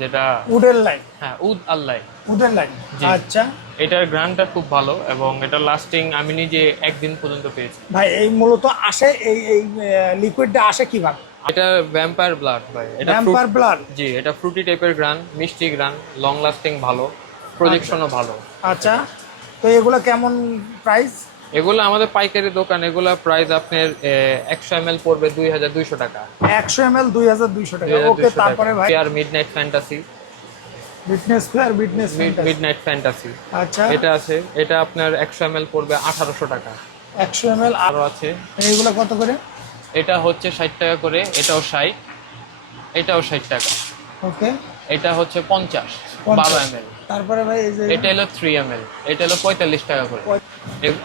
যেটা উডের লাইন। হ্যাঁ উদ আল্লাহ উডের লাইন। আচ্ছা। এটার গ্রানটা খুব ভালো এবং এটা লাস্টিং আমি নিজে একদিন পর্যন্ত পেয়েছি। ভাই এই মূলত আসে এই এই লিকুইডটা আসে কীভাবে? এটা ভ্যাম্পায়ার ব্লাড ভাই। এটা fruit- ব্লাড জি এটা ফ্রুটি টাইপের গ্রান মিষ্টি গ্রান লং লাস্টিং ভালো প্রজেকশনও ভালো। আচ্ছা। তো এগুলো কেমন প্রাইস এগুলো আমাদের পাইকারি দোকান এগুলো প্রাইস আপনার একশো এম পড়বে দুই হাজার দুইশো টাকা। একশো এম এল দুই হাজার দুইশো টাকা। ওকে তারপরে ভাই? আর midnight fantasy Britney's fair Britney's midnight fantasy আচ্ছা। এটা আছে এটা আপনার একশো এম পড়বে আঠারোশো টাকা। একশো এম এল আরও আছে। এইগুলো কত করে? এটা হচ্ছে ষাট টাকা করে এটাও ষাট এটাও ষাট টাকা। ওকে। এটা হচ্ছে পঞ্চাশ বারো এম এল তারপরে ভাই এই যে এটা হলো থ্রি এম এল এটা হলো পঁয়তাল্লিশ টাকা করে।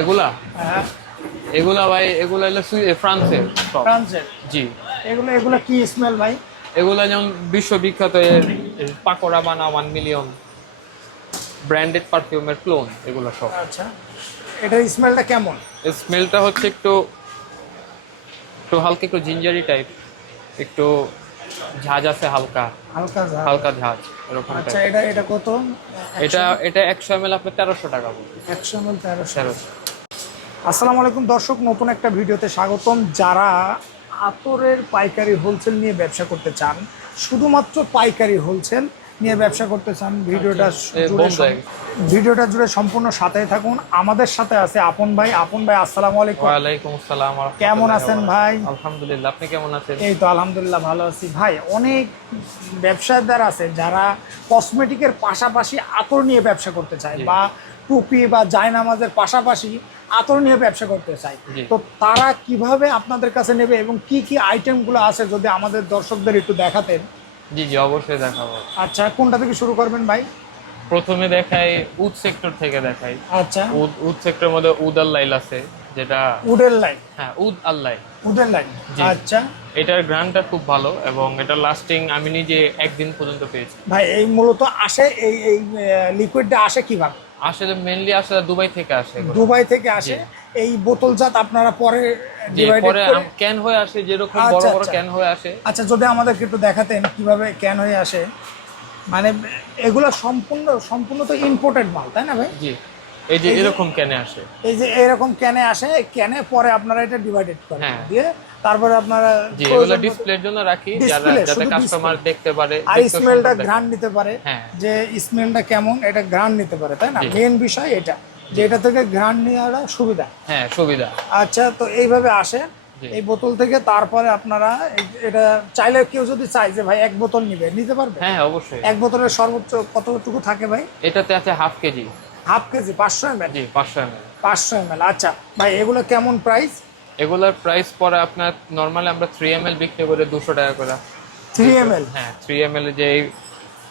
এগুলা? হ্যাঁ, এগুলা ভাই এগুলা হলো ফ্রান্সের ফ্রান্সের? জি। এগুলো এগুলো কি স্মেল ভাই? এগুলা যেমন বিশ্ববিখ্যাত পাকোড়া বানা ওয়ান মিলিয়ন ব্র্যান্ডেড পারফিউমের ক্লোন এগুলো সব। আচ্ছা। এটার স্মেলটা কেমন? স্মেলটা হচ্ছে একটু একটু হালকা একটু জিঞ্জারি টাইপ একটু ঝাঁজ আছে হালকা। হালকা হালকা ঝাঁজ এরকম আচ্ছা এটা এটা কত? এটা এটা একশো ml এল আপনার তেরোশো টাকা পড়বে একশো এম এল তেরোশো। তেরোশো। আসসালামু আলাইকুম দর্শক নতুন একটা ভিডিওতে স্বাগতম। যারা আতরের পাইকারি হোলসেল নিয়ে ব্যবসা করতে চান শুধুমাত্র পাইকারি হোলসেল নিয়ে ব্যবসা করতে চান ভিডিওটা জুড়ে সম- ভিডিওটা জুড়ে সম্পূর্ণ সাথে থাকুন। আমাদের সাথে আছে আপন ভাই। আপন ভাই আসসালামু আলাইকুম। আসসালাম কেমন আছেন ভাই? আলহামদুলিল্লাহ আপনি কেমন আছেন? এই তো আলহামদুলিল্লাহ ভালো আছি। ভাই অনেক ব্যবসাদার আছে যারা কসমেটিকের পাশাপাশি আতর নিয়ে ব্যবসা করতে চায় বা টুপি বা জায়নামাজের পাশাপাশি আতর নিয়ে ব্যবসা করতে চায়। তো তারা কীভাবে আপনাদের কাছে নেবে এবং কি কি আইটেমগুলো আছে যদি আমাদের দর্শকদের একটু দেখাতেন? জি জি অবশ্যই দেখাবো। আচ্ছা কোনটা থেকে শুরু করবেন ভাই? প্রথমে দেখাই উড সেক্টর থেকে দেখাই। আচ্ছা। উড উড সেক্টরের মধ্যে উদ আল্লাইল আছে যেটা উডের লাইন হ্যাঁ উদ আল্লাহ উডের লাইন জি। আচ্ছা। এটার গ্রানটা খুব ভালো এবং এটা লাস্টিং আমি নিজে একদিন পর্যন্ত পেয়েছি। ভাই এই মূলত আসে এই এই লিকুইডটা আসে কীভাবে? আসলে মেনলি আসলে দুবাই থেকে আসে দুবাই থেকে আসে। এই বোতলজাত আপনারা পরে পরে ক্যান হয়ে আসে যেরকম আচ্ছা, বড় বড় আচ্ছা। ক্যান হয়ে আসে। আচ্ছা যদি আমাদেরকে একটু দেখাতেন কীভাবে ক্যান হয়ে আসে। মানে এগুলো সম্পূর্ণ সম্পূর্ণ তো ইম্পোর্টেড মাল তাই না ভাই? জি। এই যে এরকম ক্যানে আসে। এই যে এরকম ক্যানে আসে ক্যানে পরে আপনারা এটা ডিভাইডেড করেন হ্যাঁ। দিয়ে তারপরে আপনারা জি এগুলো ডিসপ্লের জন্য রাখি যারা যাতে কাস্টমার দেখতে পারে আর স্মেলটা ঘ্রাণ নিতে পারে। হ্যাঁ। যে স্মেলটা কেমন এটা ঘ্রাণ নিতে পারে তাই না। মেন বিষয় এটা যে এটা থেকে ঘ্রাণ নেওয়াটা সুবিধা। হ্যাঁ সুবিধা। আচ্ছা তো এইভাবে আসে। এই বোতল থেকে তারপরে আপনারা এটা চাইলে কেউ যদি চায় যে ভাই এক বোতল নিবে। নিতে পারবে? হ্যাঁ অবশ্যই। এক বোতলের সর্বোচ্চ কতটুকু থাকে ভাই? এটাতে আছে half K G. Half K G পাঁচশো এম জি পাঁচশো এম পাঁচশো এম আচ্ছা। ভাই এগুলো কেমন প্রাইস এগুলোর প্রাইস পরে আপনার নর্মালি আমরা থ্রি এম এল বিক্রি করে দুশো টাকা করে। থ্রি এম এল হ্যাঁ থ্রি এম এল যে এই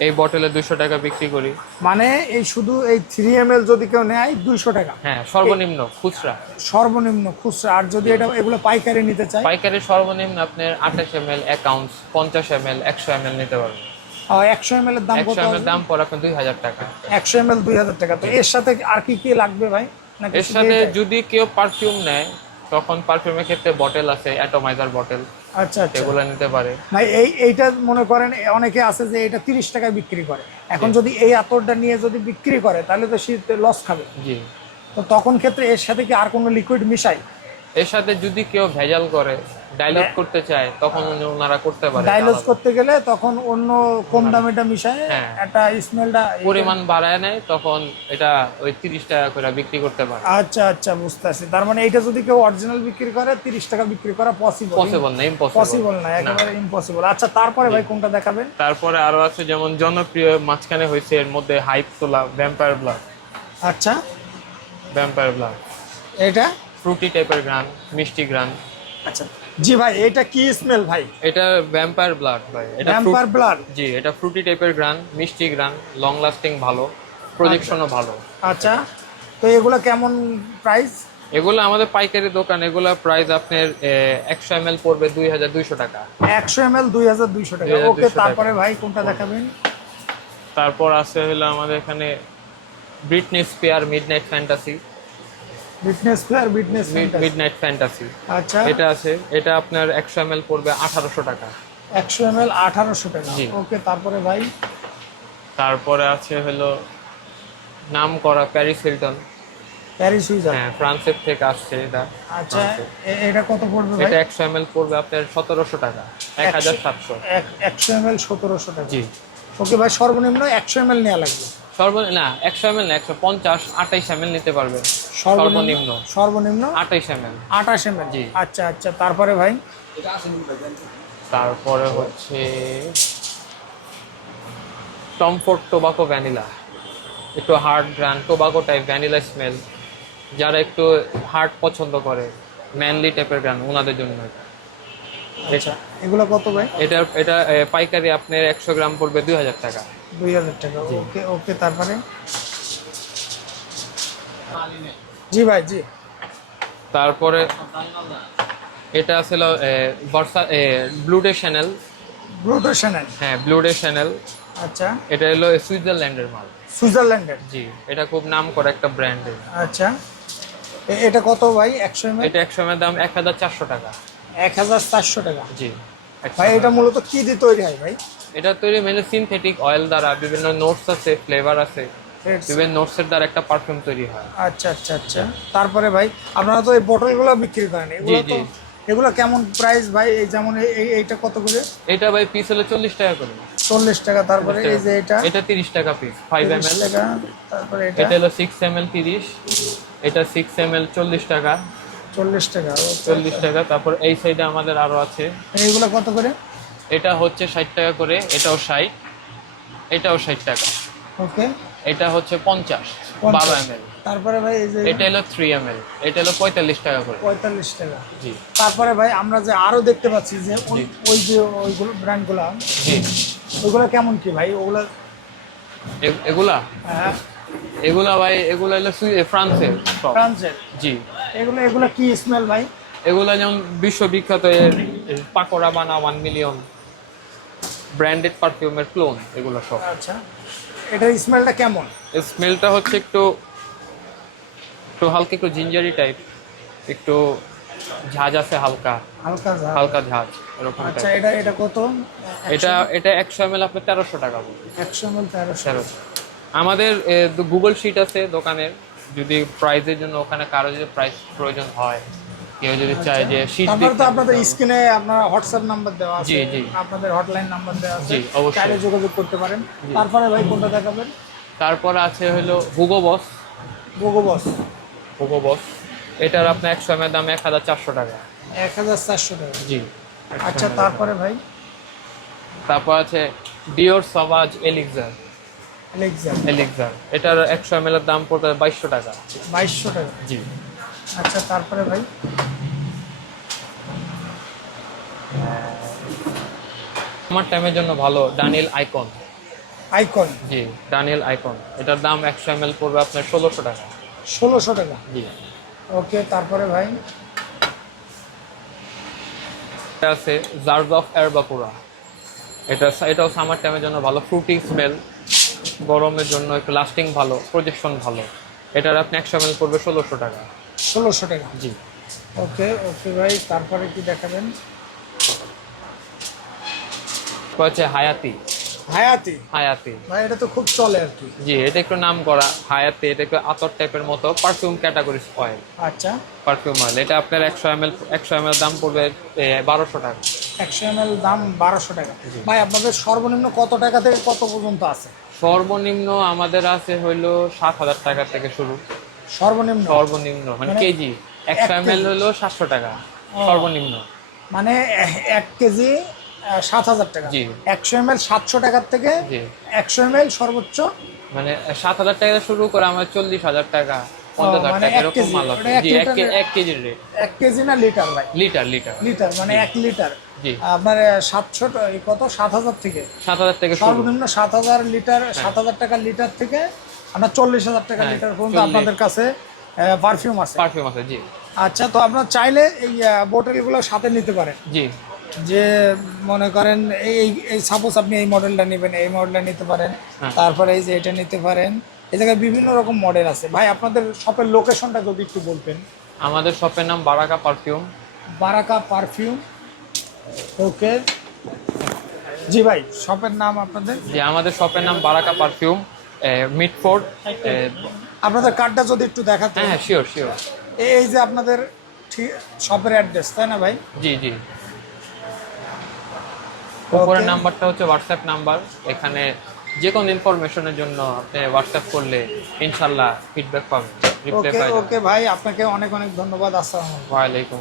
এই বটলে দুশো টাকা বিক্রি করি। মানে এই শুধু এই থ্রি এম এল যদি কেউ নেয় দুইশো টাকা? হ্যাঁ সর্বনিম্ন খুচরা। সর্বনিম্ন খুচরা। আর যদি এটা এগুলো পাইকারি নিতে চায়? পাইকারি সর্বনিম্ন আপনার আঠাশ এম এল অ্যাকাউন্টস পঞ্চাশ এম এল একশো এম এল নিতে পারবেন। একশো এম এল এর দাম কত এম এল দাম পড়ে আপনার দুই হাজার টাকা। একশো এম এল দুই হাজার টাকা। তো এর সাথে আর কি কি লাগবে ভাই? এর সাথে যদি কেউ পারফিউম নেয় তখন পারফিউমের ক্ষেত্রে বটেল আছে অ্যাটোমাইজার বটেল আচ্ছা আচ্ছা। এগুলো নিতে পারে। ভাই এই এইটা মনে করেন অনেকে আছে যে এটা তিরিশ টাকায় বিক্রি করে। এখন যদি এই আতরটা নিয়ে যদি বিক্রি করে তাহলে তো সে লস খাবে। জি। তো তখন ক্ষেত্রে এর সাথে কি আর কোনো লিকুইড মিশাই এর সাথে যদি কেউ ভেজাল করে ডাইলুট করতে চায় তখন ওনারা করতে পারে ডাইলজ করতে গেলে তখন অন্য কম দামেটা মিশায় হ্যাঁ। একটা স্মেলটা পরিমাণ বাড়ায় নেয় তখন এটা ওই তিরিশ টাকা করে বিক্রি করতে পারে। আচ্ছা আচ্ছা বুঝতে পারছি। তার মানে এটা যদি কেউ অরিজিনাল বিক্রি করে তিরিশ টাকা বিক্রি করা পসিবল পসিবল না ইম্পসিবল পসিবল না একেবারে ইম্পসিবল আচ্ছা তারপরে ভাই কোনটা দেখাবেন? তারপরে আরও আছে যেমন জনপ্রিয় মাঝখানে হয়েছে এর মধ্যে হাইপ তোলা ভ্যাম্পায়ার ব্লাড আচ্ছা। ভ্যাম্পায়ার ব্লাড এটা? ফ্রুটি টাইপের গ্রান মিষ্টি গ্রান আচ্ছা। জি ভাই এটা কি স্মেল ভাই? এটা ভ্যাম্পায়ার ব্লাড ভাই এটা fruit- ব্লাড জি এটা ফ্রুটি টাইপের গ্রান মিষ্টি গ্রান লং লাস্টিং ভালো প্রজেকশনও ভালো। আচ্ছা তো এগুলো কেমন প্রাইস এগুলো আমাদের পাইকারি দোকান এগুলো প্রাইস আপনার একশো এম পড়বে দুই হাজার দুইশো টাকা। একশো এম এল দুই হাজার দুইশো টাকা। ওকে তারপরে ভাই কোনটা দেখাবেন? তারপর আছে হলো আমাদের এখানে Britney Spears midnight fantasy Britney's player Britney's midnight fantasy আচ্ছা। এটা আছে এটা আপনার একশো এম পড়বে আঠারোশো টাকা। একশো এম এল আঠারোশো টাকা। জি। ওকে তারপরে ভাই? তারপরে আছে হলো নাম করা প্যারিস হিলটন। প্যারিস সুইজার হ্যাঁ ফ্রান্সের থেকে আসছে এটা। আচ্ছা এটা কত পড়বে ভাই? এটা একশো এম এল পড়বে আপনার সতেরোশো টাকা এক হাজার সাতশো। এক- একশো এম সতেরোশো টাকা। জি। ওকে ভাই সর্বনিম্ন একশো এম এল নেওয়া লাগবে। সর্ব না একশো এম এল না একশো পঞ্চাশ আঠাইশ এম নিতে পারবে সর্বনিম্ন। সর্বনিম্ন। আঠাইশ এম এল আঠাশ এম এল জি। আচ্ছা আচ্ছা তারপরে ভাই? তারপরে হচ্ছে টমফোর্ড টোবাকো ভ্যানিলা। একটু hard grand tobacco type vanilla smell যারা একটু হার্ড পছন্দ করে ম্যানলি টাইপের গ্রান ওনাদের জন্য এটা। আচ্ছা এগুলো কত ভাই? এটা এটা পাইকারি আপনার একশো গ্রাম পড়বে দুই হাজার টাকা। দুই হাজার টাকা। ওকে ওকে তারপরে? জি ভাই জি। তারপরে এটা ছিল বর্ষা ব্লুডে চ্যানেল ব্লুটো চ্যানেল হ্যাঁ ব্লুডে চ্যানেল আচ্ছা। এটা হলো সুইজারল্যান্ডের মাল। সুইজারল্যান্ডের? জি এটা খুব নাম করা একটা ব্র্যান্ডের। আচ্ছা। এটা কত ভাই একশো এম এটা এক সময় দাম এক হাজার চারশো টাকা। এক হাজার চারশো টাকা। জি। ভাই এটা মূলত কি দিয়ে তৈরি হয় ভাই? এটা তৈরি মানে সিনথেটিক অয়েল দ্বারা বিভিন্ন নোটস আছে ফ্লেভার আছে। বিভিন্ন নোটসের দ্বারা একটা পারফিউম তৈরি হয়। আচ্ছা আচ্ছা আচ্ছা। তারপরে ভাই আপনারা তো এই বোতলগুলো বিক্রি করেন এগুলো তো এগুলো কেমন প্রাইস ভাই? এই যেমন এই- এই- এইটা কত করে? এটা ভাই পিস হলো চল্লিশ টাকা করে। চল্লিশ টাকা। তারপরে এই যে এটা? এটা তিরিশ টাকা পিস ফাইভ এম এল তারপরে এটা? এটা হলো সিক্স এম এল তিরিশ। এটা সিক্স এম এল চল্লিশ টাকা। চল্লিশ টাকা ও, চল্লিশ টাকা। তারপর এই সাইডে আমাদের আরও আছে। এইগুলো কত করে? এটা হচ্ছে ষাট টাকা করে। এটাও ষাট। এটাও ষাট টাকা। ওকে এটা হচ্ছে পঞ্চাশ বারো এম এল তারপরে ভাই এই যে এটা হলো থ্রি এম এল এটা হলো পঁয়তাল্লিশ টাকা করে। পঁয়তাল্লিশ টাকা। জি। তারপরে ভাই আমরা যে আরও দেখতে পাচ্ছি যে ওই- যে ওইগুলো ব্র্যান্ডগুলো জি। ওইগুলো কেমন কি ভাই? ওগুলো এগুলা? হ্যাঁ, এগুলা ভাই এগুলা হলো ফ্রান্সের ফ্রান্সের? জি। এগুলো এগুলো কি স্মেল ভাই? এগুলা যেমন বিশ্ববিখ্যাত পাকোড়া বানা ওয়ান মিলিয়ন ব্র্যান্ডেড পারফিউমের ক্লোন এগুলো সব। আচ্ছা। এটার স্মেলটা কেমন? স্মেলটা হচ্ছে একটু একটু হালকা একটু জিঞ্জারি টাইপ একটু ঝাঁজ আছে হালকা। হালকা ঝাল হালকা ঝাঁজ এরকম আচ্ছা এটা এটা কত? এটা এটা একশো এম এল আপনার তেরোশো টাকা একশো এম এল তেরোশো। তেরোশো। আমাদের গুগল শিট আছে দোকানের যদি প্রাইজের জন্য ওখানে কারও যদি প্রাইস প্রয়োজন হয়। কেউ যদি চায় যে শিট তারপরে তো আপনাদের স্ক্রিনে আপনার হোয়াটসঅ্যাপ নাম্বার দেওয়া আছে জি, জি। আপনাদের হটলাইন নাম্বার দেওয়া আছে জি, অবশ্যই। চাইলে যোগাযোগ করতে পারেন। তারপরে ভাই কোনটা দেখাবেন? তারপর আছে হলো হুগো বস গোগো বস হুগো বস এটার আপনার এম এর দাম এক হাজার চারশো টাকা। এক হাজার চারশো টাকা। জি। আচ্ছা তারপরে ভাই? তারপর আছে ডিওর সবাজ এলিক্সার এলেক্সা এলিক্সার এটার একশো এম এর দাম পড়বে বাইশশো টাকা। বাইশশো টাকা। জি। আচ্ছা তারপরে ভাই? আমার টাইমের জন্য ভালো Daniel icon icon G Daniel icon এটার দাম একশো এম পড়বে আপনার ষোলোশো টাকা। ষোলোশো টাকা? জি। ওকে তারপরে ভাই? এটা আছে জার্জ অফ এরবাপুরা এটা এটাও সামার টাইমের জন্য ভালো ফ্রুটি স্মেল গরমের জন্য একটু লাস্টিং ভালো প্রজেকশন ভালো। এটার আপনি একশো এম পড়বে ষোলোশো টাকা। ষোলোশো টাকা? জি। ওকে ওকে ভাই তারপরে কি দেখাবেন? তারপর হচ্ছে হায়াতি। হায়াতি? হায়াতি। ভাই এটা তো খুব চলে আর কি। জি এটা একটু নাম করা। হায়াতি এটা একটু আতর টাইপের মতো। পারফিউম ক্যাটাগরি অয়েল আচ্ছা। পারফিউম অয়েল এটা আপনার একশো এম এল একশো এম এল দাম পড়বে বারোশো টাকা। একশো এম দাম বারোশো টাকা। ভাই আপনাদের সর্বনিম্ন কত টাকা থেকে কত পর্যন্ত আছে? সর্বনিম্ন আমাদের আছে হইল সাত হাজার টাকা থেকে শুরু। সর্বনিম্ন? সর্বনিম্ন মানে মানে কেজি। একশো এম এল হলো সাতশো টাকা। সর্বনিম্ন। মানে এক কেজি সাত হাজার টাকা। একশো এম এল সাতশো টাকার থেকে একশো এম সর্বোচ্চ। মানে সাত হাজার টাকা শুরু করে আমার চল্লিশ হাজার টাকা আপনার সাতশো কত? সাত হাজার থেকে। সাত হাজার থেকে সর্বনিম্ন সাত হাজার লিটার সাত হাজার টাকা লিটার থেকে আপনার চল্লিশ হাজার টাকা হ্যাঁ, লিটার পর্যন্ত আপনাদের কাছে পারফিউম আছে। পারফিউম আছে জি। আচ্ছা তো আপনার চাইলে এই বোটেলগুলো সাথে নিতে পারেন। জি। যে মনে করেন এই এই সাপোজ আপনি এই মডেলটা নেবেন এই মডেলটা নিতে পারেন হ্যাঁ। তারপরে এই যে এটা নিতে পারেন এই জায়গায় বিভিন্ন রকম মডেল আছে। ভাই আপনাদের শপের লোকেশনটা যদি একটু বলতেন। আমাদের শপের নাম বারাকা পারফিউম বারাকা পারফিউম ওকে জি ভাই শপের নাম আপনাদের? যে আমাদের শপের নাম বারাকা পারফিউম মিটফোর্ড আপনাদের কার্ডটা যদি একটু দেখাতে হ্যাঁ শিওর শিওর এই যে আপনাদের ঠিক শপের অ্যাড্রেস তাই না ভাই? জি জি। উপরের নাম্বারটা হচ্ছে হোয়াটসঅ্যাপ নাম্বার। এখানে যে কোনো ইনফরমেশনের জন্য আপনি হোয়াটসঅ্যাপ করলে ইনশাল্লাহ ফিডব্যাক পাবেন। রিপ্লাই ওকে পাবেন ওকে ভাই আপনাকে অনেক অনেক ধন্যবাদ। আসসালামু আলাইকুম।